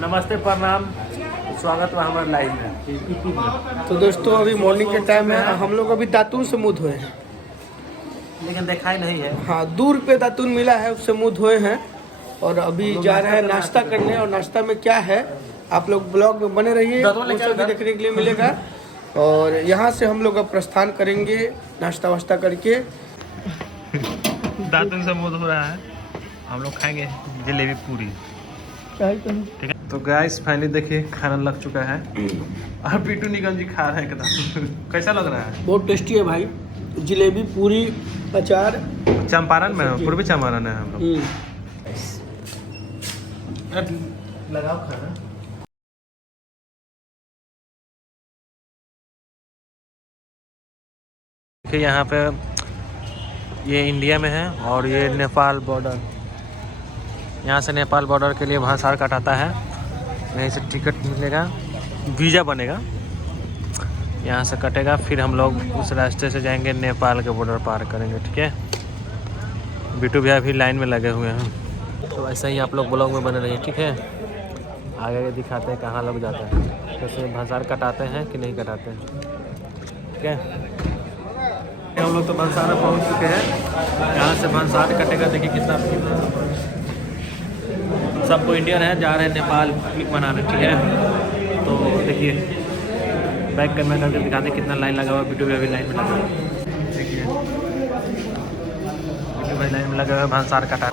नमस्ते प्रणाम, स्वागत है हमारे लाइव में। तो दोस्तों अभी मॉर्निंग के टाइम है, हम लोग अभी दातून से मुँह धोए हैं, लेकिन देखा ही नहीं है। हाँ दूर पे दातून मिला है, उससे मुँह धोए हैं और अभी जा रहे हैं नाश्ता करने। और नाश्ता में क्या है आप लोग ब्लॉग में बने रहिए, वो सब भी देखने के लिए मिलेगा। और यहाँ से हम लोग अब प्रस्थान करेंगे नाश्ता वाश्ता करके। दातुन से मुँह धो रहा है, हम लोग खाएंगे जलेबी पूरी। ठीक है, तो गाइस फाइनली देखिए खाना लग चुका है और पीटू निगम जी खा रहे हैं एकदम। कैसा लग रहा है? बहुत टेस्टी है भाई, जलेबी पूरी अचार। चंपारण में पूर्वी चंपारण है हम लोग। लगाओ खाना। देखिए यहाँ पे ये इंडिया में है और ये नेपाल बॉर्डर। यहाँ से नेपाल बॉर्डर के लिए भांसार कटाता है, यहीं से टिकट मिलेगा, वीज़ा बनेगा, यहाँ से कटेगा, फिर हम लोग उस रास्ते से जाएंगे, नेपाल के बॉर्डर पार करेंगे। ठीक है, बिट्टू भैया भी लाइन में लगे हुए हैं। तो ऐसा ही आप लोग ब्लॉग में बने रहिए। ठीक है, आगे दिखाते हैं कहाँ लोग जाते हैं, कैसे भांसार कटाते हैं कि नहीं कटाते हैं। ठीक है, हम लोग तो भांसार पहुँच चुके हैं, यहाँ से भांसार कटेगा। देखिए कितना सबको इंडियन है, जा रहे हैं नेपाल पिक बनाने। ठीक है, तो देखिए बैक कैमरा करके दिखाते हैं कितना लाइन लगा हुआ है। बिट्टू भाई भी लाइन में लगा हुआ है, देखिए बिट्टू भाई लाइन में लगा हुआ है भांसार कटा।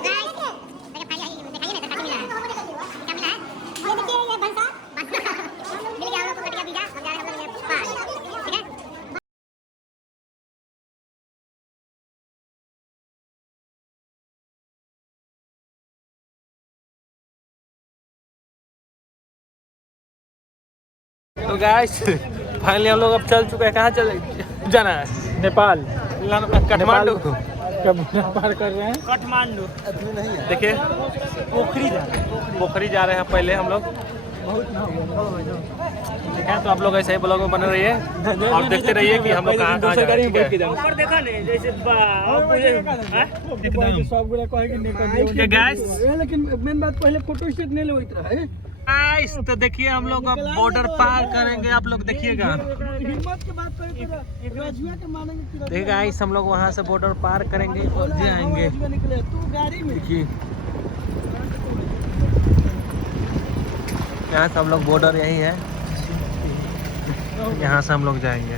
तो गाइस फाइनली हम लोग अब चल चुके हैं। कहाँ चल जाना है? नेपाल, काठमांडू पार कर रहे हैं। काठमांडू देखिए पोखरी जा रहे हैं पहले हम लोग। ठीक है, तो आप लोग ऐसे ही ब्लॉग में बने रहिए और देखते रहिए कि हम लोग कहाँ कहाँ जा रहे हैं। लेकिन मेन बात पहले फोटो स्टेट नहीं लेते रहे गाइस, तो देखिए हम लोग अब बॉर्डर पार करेंगे, आप लोग देखिएगा। देखिए गाइस, हम लोग वहाँ से बॉर्डर पार करेंगे और जाएंगे। देखिए यहाँ से हम लोग बॉर्डर यही है, यहाँ से हम लोग जाएंगे।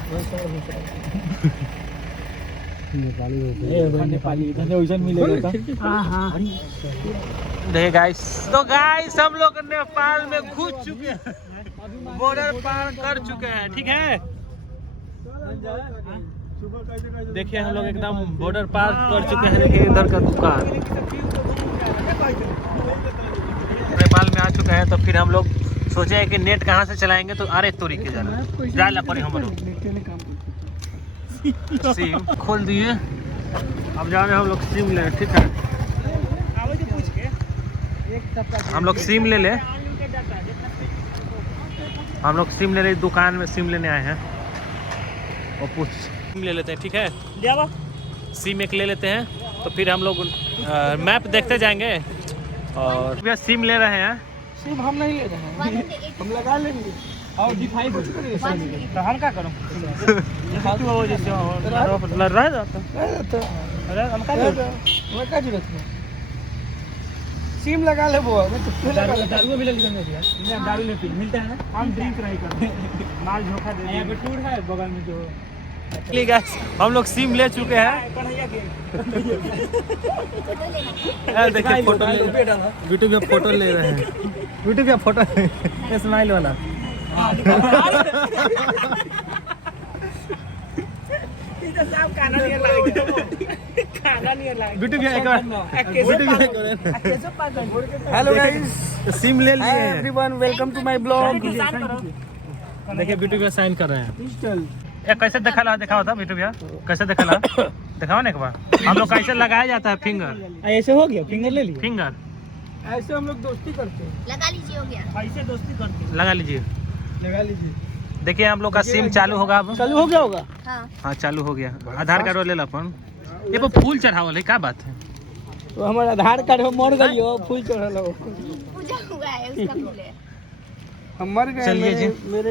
देखिए गाइस, तो गाइस हम लोग नेपाल में घुस चुके हैं, बॉर्डर पार कर चुके हैं। ठीक है, देखिए हम लोग एकदम बॉर्डर पार कर चुके हैं। देखिए इधर का दुकान नेपाल में आ चुका है। तो फिर हम लोग सोचे कि नेट कहाँ से चलाएंगे, तो अरे तोरी के जाना पड़े हम लोग सिम खोल दिए। अब जा रहे हैं हम लोग सिम ले। ठीक है, हम लोग सिम ले ले, हम लोग सिम ले ले, दुकान में सिम लेने आए हैं और कुछ सिम ले लेते हैं। ठीक है, सिम एक ले लेते हैं, तो फिर हम लोग मैप देखते जाएंगे। और भैया सिम ले रहे हैं। सिम हम नहीं ले रहे हैं, हम लगा लेंगे और दिखाई कुछ करेंगे। तो हम क्या करूँ? लड़ रहा है, हम क्या जरूरत है? सिम लगा ले वो दारू भी ले लीजिए। दारू ले पी मिलता है ना, हम ड्रिंक नहीं करते, माल झोंका दे। यहाँ पे टूर है बगल में जो। ठीक है, हम लोग सिम ले चुके हैं। देखिए फोटो बिट्टू के फोटो ले रहे हैं। बिट्टू का फोटो स्माइल वाला। बिट्टू भैया एक बार। हेलो गाइस, सिम ले लिए हैं। Everyone welcome to my blog. देखिए बिट्टू भैया साइन कर रहे हैं। कैसे दिखा दिखाओ था बिट्टू भैया, कैसे दिखा दिखाओ ना एक बार। हम लोग कैसे लगाया जाता है फिंगर? ऐसे हो गया, फिंगर ले लिया। फिंगर ऐसे हम लोग दोस्ती करते हैं। लगा लीजिए, हो गया। ऐसे दोस्ती करते हैं। लगा लीजिए, लगा लीजिए। देखिए हम लोग का सिम चालू होगा अब। चालू हो गया होगा। हाँ चालू हो गया। आधार कार्ड ले ला अपन। ये वो फूल चढ़ावल है, क्या बात है? तो हमारा आधार कार्ड हो मर गई हो, फूल चढ़ल हो। पूजा हुआ है उसका फूल है। हम मर गए। चलिए जी। मेरे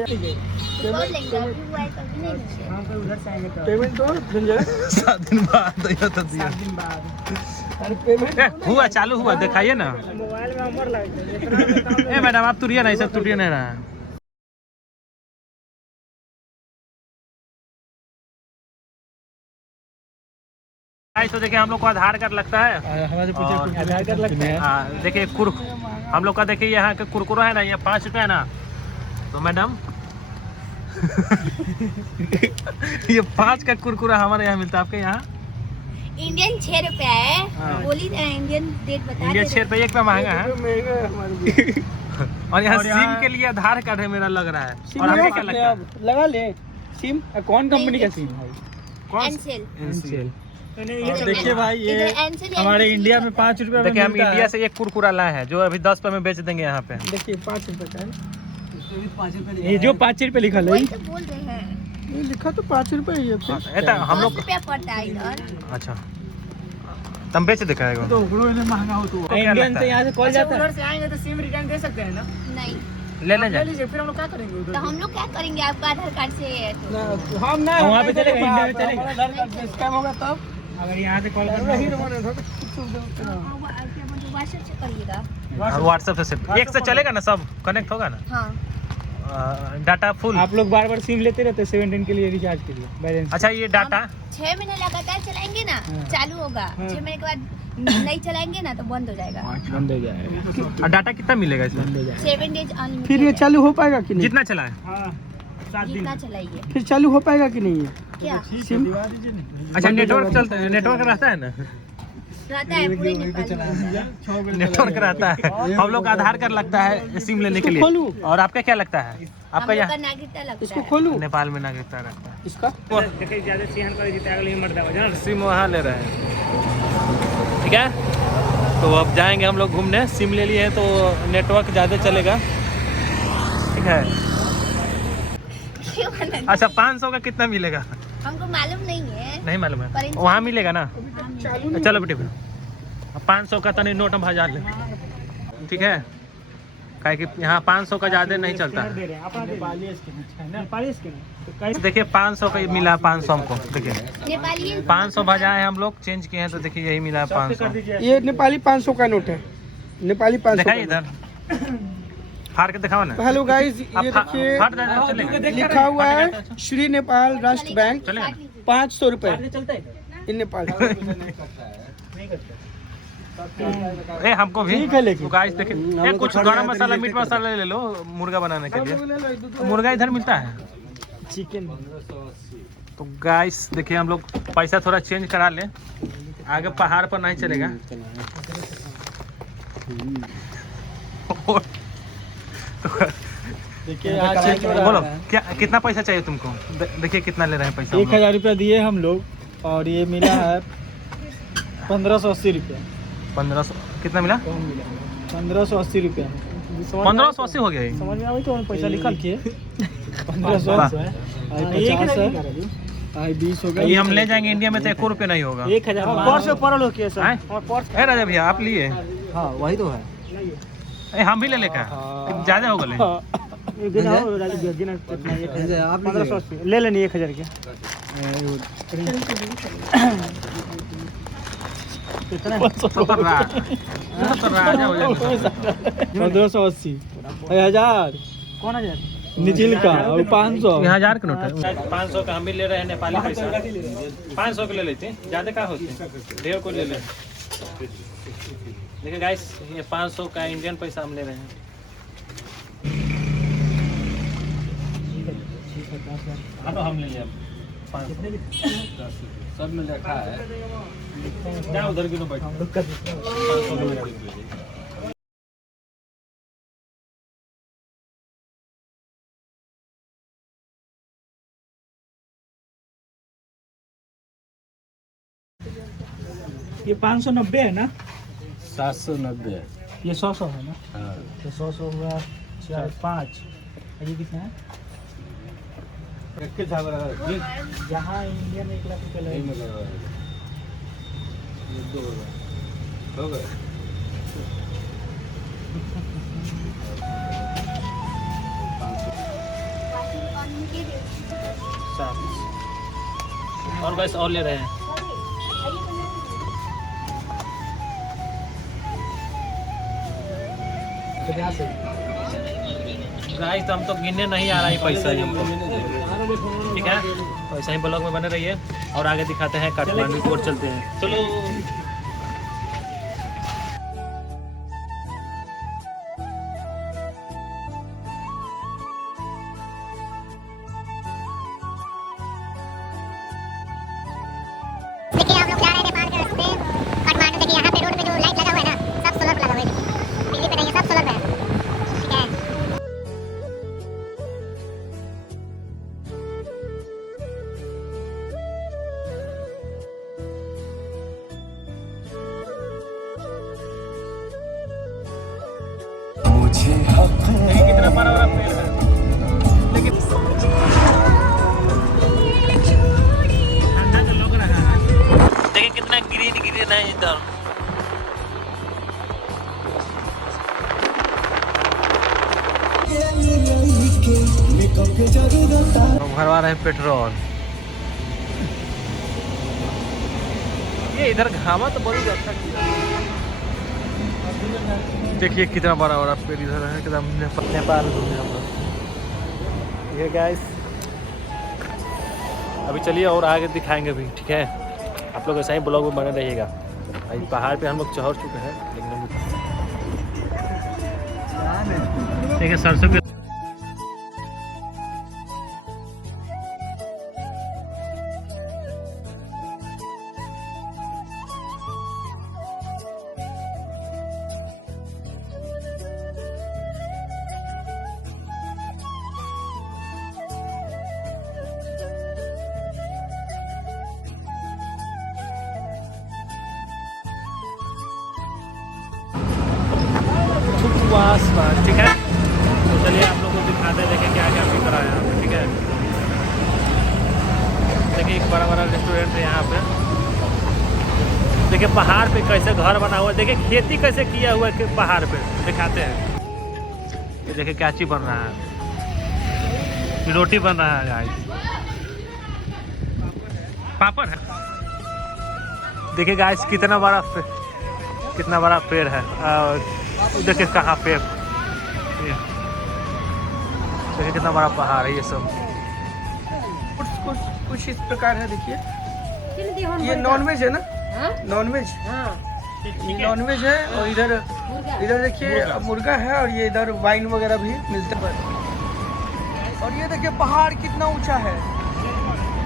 पेमेंट तो संजय 7 दिन बाद आया था दिया। अरे पेमेंट हुआ, चालू हुआ, दिखाइए ना। मोबाइल में नंबर लग ए मैडम आप तुरिए ना, ऐसा टूटिए नहीं रहा है। तो देखिए हम लोग को आधार कार्ड लगता है। हमारे और आधार कार्ड लगता है। हाँ, देखिए हम लोग का देखिए यहाँ के कुरकुरा है ना, ये 5 रुपये है ना। तो मैडम ये 5 का कुरकुरा हमारे यहाँ मिलता है, आपके यहाँ इंडियन 6 रुपया है। हाँ। बोली इंडियन रेट बता इंडिया 6 रुपये, 1 रुपया महंगा है। महंगा है हमारे लिए। और यहाँ सिम के लिए आधार कार्ड है मेरा लग रहा है। और आपको क्या लगता है? लगा ले सिम। कौन कंपनी का सिम है? कौन एनसेल। एनसीएल। देखिए भाई ये एनसेल हमारे इंडिया में 5 रुपए में देखिए हम मिलता इंडिया है। से एक कुरकुरा लाए हैं जो अभी 10 रुपये में बेच देंगे यहाँ पे। देखिए 5 रुपए का है। ये जो 5 रुपए लिखा है वही तो बोल रहे हैं। ये लिखा तो 5 रुपए ही है। ये तो हम 10 लोग रुपया पड़ता है इधर। अच्छा तुम बेच दिखाएगा तो महंगा हो तो इंडियन से यहाँ से कॉल जाता है। से आएंगे तो सिम रिटर्न दे सकते हैं ना? नहीं ले ले जाए। लीजिए, फिर हम लोग क्या करेंगे उधर? तो हम लोग क्या करेंगे आपका आधार कार्ड से है तो? हम ना वहाँ पे चलेगा, इंडिया में चलेगा। आधार कार्ड पे स्कैम होगा तब। अगर यहाँ से कॉल व्हाट्सएप से करिएगा। व्हाट्सएप से सिर्फ एक से चलेगा ना, सब कनेक्ट होगा ना। हाँ डाटा फुल। आप लोग बार बार सिम लेते रहते 17 के लिए रिचार्ज के लिए बैलेंस। अच्छा ये डाटा 6 महीने लगातार चलाएंगे ना चालू होगा। 6 महीने के बाद नहीं चलाएंगे ना तो बंद हो जाएगा। बंद हो जाएगा। और डाटा कितना मिलेगा इसमें? 7 डेज अनलिमिटेड। फिर ये चालू हो पाएगा कि नहीं? जितना चला है। हाँ 7 दिन। जितना चलाइए। फिर चालू हो पाएगा कि नहीं? क्या सिम अच्छा नेटवर्क चलता है, नेटवर्क रहता है ना, रहता है पूरे नेपाल में। नेटवर्क रहता है। हम लोग का आधार कार्ड लगता है सिम लेने के लिए। खोलूं? और आपका क्या लगता है? हम आपका लोग का यहाँ नागरिकता लगता इसको है। खोलूं? नेपाल में नागरिकता रहता है। इसका देखिए ज्यादा सिंहन पर जीता अगले ही मर्दा जान। सिम वहाँ ले रहे हैं, ठीक है। तो अब जाएंगे हम लोग घूमने। सिम ले लिए हैं तो नेटवर्क ज़्यादा चलेगा, ठीक है। क्यों नहीं? अच्छा 500 का कितना मिलेगा? हमको मालूम नहीं है। नहीं मालूम है, करेंसी। वहाँ मिलेगा ना। चालू नहीं। चलो बेटे 500 का तनी नोट हम हजार ले, ठीक है। काहे कि यहाँ 500 का ज़्यादा नहीं चलता है। दे रहे हैं अपना नेपाली स्किन है ना? नेपाली स्किन है तो कैसे? देखिए 500 का मिला, 500 हमको। देखिए नेपाली 500 बजाए हम लोग चेंज किए हैं तो देखिए यही मिला कर 500। दीजिए। ये नेपाली 500 का नोट है। नेपाली 500 दिखाइए का इधर, फाड़ के दिखाओ ना। नोट। हेलो गाइस, आप ये देखिए फाड़ देना चलेगा। लिखा हुआ है श्री नेपाल राष्ट्र बैंक चलेगा ना? 500 रुपए चलता है इन नेपाल। नहीं करता। ए हमको भी ठीक है लेकिन। तो गाइस देखिए, कुछ गरम मसाला मीट मसाला ले लो मुर्गा बनाने के लिए। मुर्गा इधर मिलता है। चिकन तो गाइस देखिए हम लोग पैसा थोड़ा चेंज करा लें, आगे पहाड़ पर नहीं चलेगा। देखिए आज चेंज हो रहा बोलो है। क्या कितना पैसा चाहिए तुमको? देखिए कितना ले रहे हैं पैसा हम लोग। 1000 रुपया दिए हम लोग और ये मिला है 1580 रुपया। 1500 कितना मिला? 1580 रुपया। 1580 हो गया ये। समझ में आवे तो पैसा लिखल के 1500 वाह। है। आई 50 है, आई 20 हो गया। ये हम ले जाएंगे इंडिया में तो 1 रुपये नहीं होगा। 1000 पर्स में पड़ल हो के सर। हैं? हमारा पर्स ए राजा भैया आप लिए? हाँ वही तो है। ए हम भी ले लेकर ज्यादा हो गए। एक दिन आओ गिना कितना 1580 ले लेनी 1000 के कितना 70 राजा हो जाएगा। 1580 1000 कौन 1000 निचिल का और 500 यहाँ 1000 का नोट है। 500 का हम भी ले रहे हैं नेपाली पैसा। 500 के ले लेते हैं, ज़्यादा का होते हैं, ढेर को ले लें। देखिए गाइस ये 500 का इंडियन पैसा हम ले रहे हैं। अब हम ले लिया 500 सब में रखा है। जा उधर गिनो बैठो। 500 में ये 590 है ना? 790 ये 100 है ना? हाँ। तो 100 होगा 4 5 ये कितना है? यहाँ इंडिया में 1 लाख रुपये लगेगा। हो गए। और गैस और ले रहे हैं। गाइस तो हम तो गिनने नहीं आ रहा है पैसा ही हमको, ठीक है। तो ऐसा ही ब्लॉग में बने रहिए और आगे दिखाते हैं काठमांडू की ओर चलते हैं। चलो देखिए आप लोग जा रहे हैं नेपाल के रास्ते काठमांडू। देखिए यहाँ पे रोड पे जो लाइट लगा हुआ है ना, सब सोलर पे लगा हुआ है। बिजली पे नहीं है, सब सोलर पे है, ठीक है। कितना बड़ा बड़ा पेड़ है, लेकिन ठंडा तो लग रहा है। देखिए कितना ग्रीन ग्रीन है इधर। भरवा रहे हैं पेट्रोल। ये इधर घामा तो बड़ी अच्छा किया। देखिए कितना बड़ा बड़ा पेड़ इधर है, एकदम नेपाल घूमने हम लोग। ये गाइस अभी चलिए और आगे दिखाएंगे भी, ठीक है। आप लोग ऐसा ही ब्लॉग में बने रहिएगा। भाई पहाड़ पे हम लोग चढ़ चुके हैं, लेकिन देखिए सरसों के आसपास, ठीक है। तो चलिए आप लोगों को दिखाते हैं, देखें क्या क्या भी करा है यहाँ पे, ठीक है। देखिए एक बड़ा बड़ा रेस्टोरेंट है यहाँ पे। देखिए पहाड़ पे कैसे घर बना हुआ है, देखिए खेती कैसे किया हुआ है पहाड़ पे, दिखाते हैं। ये देखिए क्या चीज बन रहा है, रोटी बन रहा है गाइस, पापड़ है। देखिए गाइस कितना बड़ा पेड़ है। और देखिए कहाँ पे, देखिए कितना बड़ा पहाड़ है ये सब। कुछ इस प्रकार है। देखिए ये नॉनवेज है ना, नॉनवेज, ये नॉनवेज है। और इधर देखिए मुर्गा है, और ये इधर वाइन वगैरह भी मिलते हैं। और ये देखिए पहाड़ कितना ऊंचा है।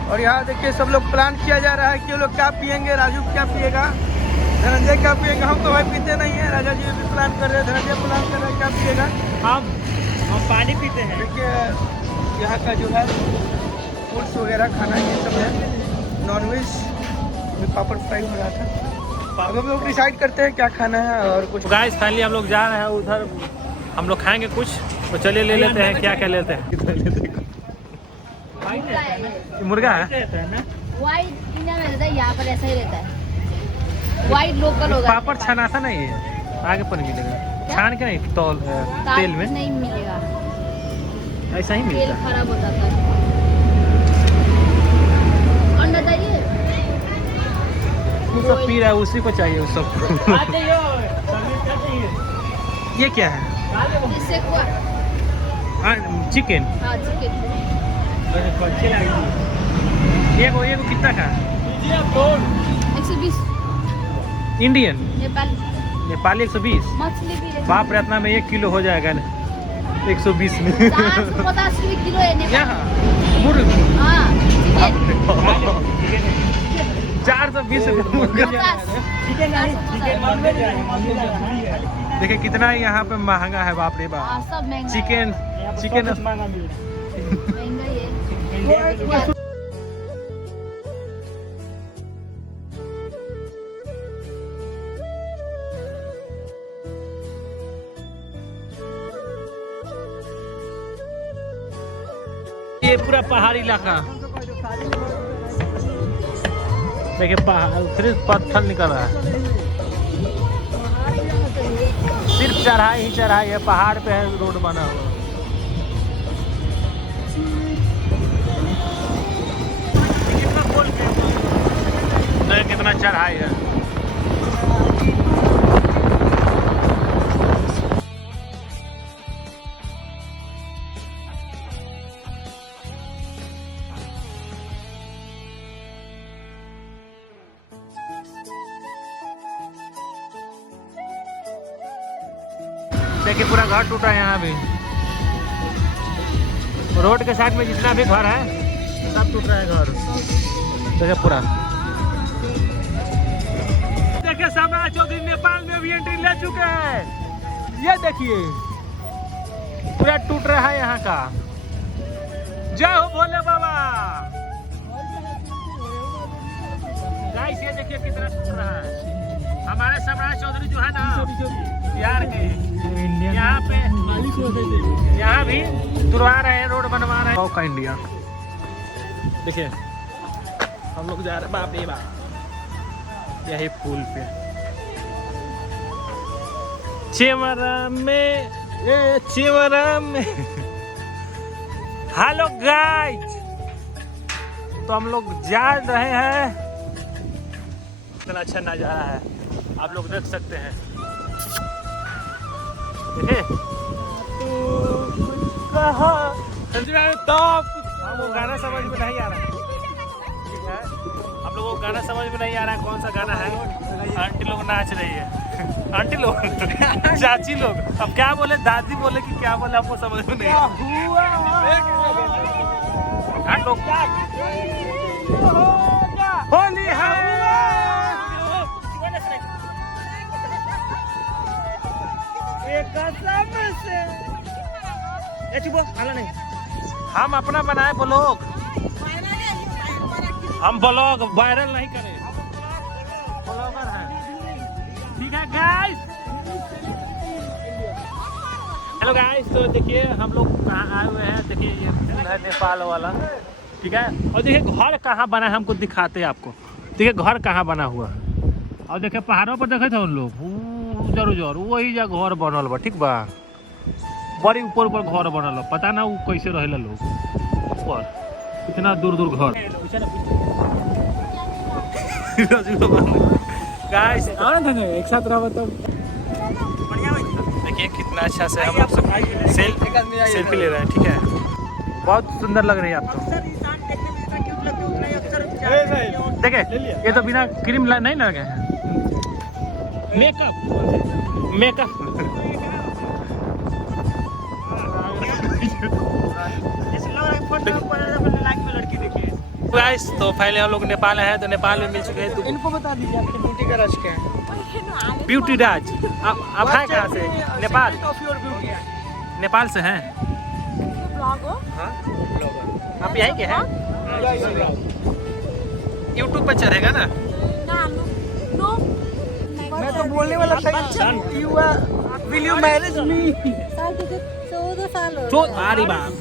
और यहाँ देखिए सब लोग प्लान किया जा रहा है कि वो लोग क्या पियेंगे। राजू क्या पिएगा, धनंजय क्या पिएगा। हम तो भाई पीते नहीं है, राजा जी भी प्लान कर रहे हैं, धनंजय प्लान कर रहे हैं क्या पिएगा। हम पानी पीते हैं। देखिए यहाँ का जो है फूड्स वगैरह खाना ये सब है, नॉनवेज में पापड़ फ्राई हो रहा था। अब हम लोग डिसाइड करते हैं क्या खाना है और कुछ। गाइस फाइनली हम लोग जा रहे हैं उधर, हम लोग खाएंगे कुछ। तो चलिए ले लेते हैं, क्या क्या लेते हैं। मुर्गा है वाइट इंडिया में रहता है, यहाँ पर ऐसा ही रहता है। वाइट लोकल होगा। पापड़ छना था नहीं, ये आगे पर मिलेगा, छान के नहीं तेल में नहीं मिलेगा, ऐसा ही तेल मिलता है। खराब हो जाता है। अंडा चाहिए, वो सब पी रहा है, उसी को चाहिए उस सब। ये क्या है, इससे हुआ चिकन। हाँ चिकन। ये को कितना का, 120 इंडियन नेपाली। नेपाली 120। मछली भी है। बाप रे, इतना में 1 किलो हो जाएगा ना 120 में। 450 रुपये किलो है नेपाली। यहाँ मुर्ग हाँ चिकन 420 रुपये। देखिए कितना यहाँ पे महंगा है, बाप रे बाप। सब महंगा है। चिकन महंगा ही है। ये पूरा पहाड़ी इलाका, देखिए पहाड़ सिर्फ पत्थर निकल रहा है, सिर्फ चढ़ाई ही चढ़ाई है। पहाड़ पे है रोड बना हुआ। कितना बोल कितना चढ़ाई है। देखिए पूरा घर टूटा है यहाँ भी। रोड के साइड में जितना भी घर है सब टूट रहा है घर। देखिए पूरा। देखिए सम्राट चौधरी नेपाल में भी एंट्री ले चुके हैं। ये देखिए पूरा टूट रहा है यहाँ का। जय हो भोले बाबा। गाइस ये देखिए कितना टूट रहा है। हमारे सम्राट चौधरी जो है ना बिहार के, यहाँ पे यहाँ भी तुरवा रहे हैं, रोड बनवा रहे हैं। का इंडिया देखिए हम लोग जा रहे हैं। बाप रे बाप यही पुल पे चिमरा में, ये चिमरा में। हेलो गाइस, तो हम लोग जा रहे हैं। इतना अच्छा नजारा है, आप लोग देख सकते हैं। तो हमको गाना समझ में नहीं आ रहा है। ठीक है, हम लोगों को गाना समझ में नहीं आ रहा है कौन सा गाना है। आंटी लोग नाच रही है। आंटी लोग चाची लोग अब क्या बोले, दादी बोले कि क्या बोले, आपको समझ में नहीं आ रहा। हम अपना बनाए ब्लॉग, हम ब्लॉग वायरल नहीं करें, ब्लॉगर हैं। ठीक है गाइस। हेलो गाइस, तो देखिए हम लोग कहाँ आए हुए हैं। देखिए ये पुल है नेपाल वाला। ठीक है, और देखिए घर कहाँ बना है हमको दिखाते हैं आपको। देखिए घर कहाँ बना हुआ है। और देखिए पहाड़ों पर देखे थे उन लोग उजर वही जगह घर बनल बा। ठीक बा, बड़ी ऊपर ऊपर घर बनल बा। पता ना वो कैसे रहेला लोग ऊपर, इतना दूर दूर घर। गाइस एक साथ रहा तो देखिए कितना अच्छा से हम लोग सब सेल्फी ले रहे हैं। ठीक है, बहुत सुंदर लग रही है आपको। देखिए ये तो बिना क्रीम नहीं लगे हैं। मेकअप गाइस, तो पहले हम लोग नेपाल है, तो नेपाल में मिल चुके हैं। इनको बता दीजिए आपके ब्यूटी का राज क्या है। ब्यूटी राज आप हैं कहाँ से? नेपाल। नेपाल से हैं आप? यहीं के हैं? यूट्यूब पर चलेगा ना? मैं तो बोलने वाला था। विल यू मैरिज मी? 14 साल हो तो अरे बाप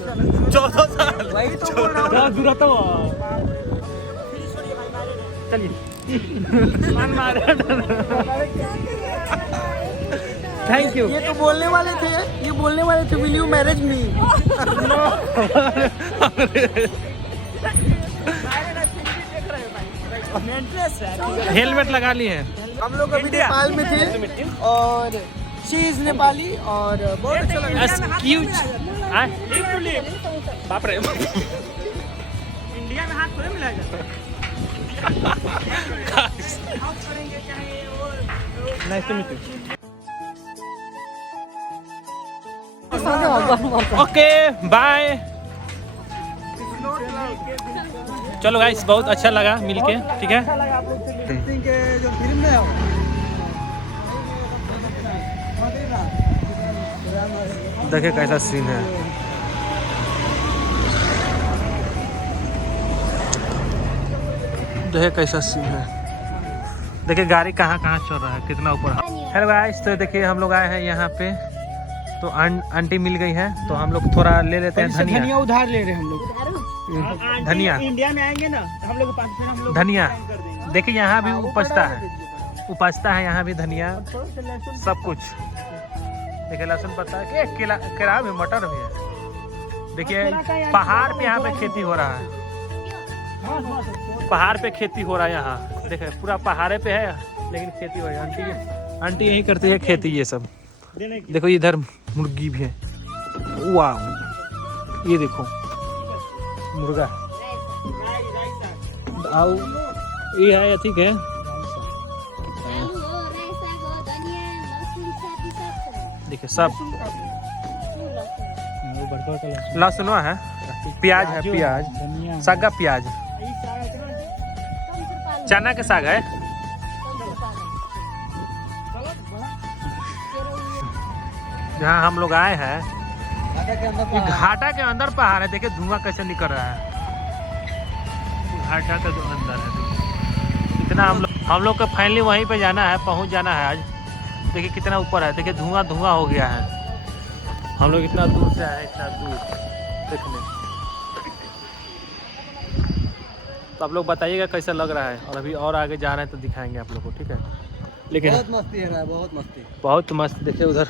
14 साल वही तो बोल रहा हूँ। दूरा तो चलिए थैंक यू। ये तो बोलने वाले थे, ये बोलने वाले थे will you marriage me. Helmet लगा लिए हैं। हम लोग अभी नेपाल में थे और शी इज नेपाली और बहुत अच्छा लगा। बाप रे, इंडिया में हाथ थोड़े मिलाएगा। Nice to meet you. Okay bye. चलो गाइस, बहुत अच्छा लगा मिलके। ठीक है, जो फिल्म में है देखिए कैसा सीन है। देखिए कैसा सीन है। देखिए गाड़ी कहाँ कहाँ चल रहा है, कितना ऊपर। हेलो गाइस, तो देखिए हम लोग आए हैं यहाँ पे, तो आंटी मिल गई है, तो हम लोग थोड़ा ले लेते हैं धनिया। उधार ले रहे हैं हम लोग। धनिया इंडिया में आएंगे ना हम लोग पास, फिर हम लोग धनिया देखिए यहाँ भी उपजता है, उपजता है यहाँ भी धनिया सब कुछ। देखिए लहसुन पत्ता के केला भी, मटर भी है। देखिए पहाड़ पे यहाँ पे खेती हो रहा है, पहाड़ पे खेती हो रहा है यहाँ। देखे पूरा पहाड़े पे है लेकिन खेती हो रही है। आंटी यही करती है खेती ये सब। देखो इधर मुर्गी भी है, वाह ये देखो मुर्गा। आओ ये है ठीक है। देखिए सब लहसुन है, प्याज है, प्याज सागा, प्याज चना के साग है। जहाँ हम लोग आए हैं घाटा के अंदर पहाड़ है। देखिए धुआं कैसे निकल रहा है घाटा के जो अंदर है। इतना हम लोग को फाइनली वहीं पे जाना है, पहुंच जाना है आज। देखिए कितना ऊपर है, देखिए धुआं धुआं हो गया है। हम लोग इतना दूर से आए, इतना दूर देखने। तो आप लोग बताइएगा कैसा लग रहा है। और अभी और आगे जा रहे हैं तो दिखाएंगे आप लोग को, ठीक है। लेकिन बहुत मस्ती है, बहुत मस्ती, बहुत मस्त। देखिए उधर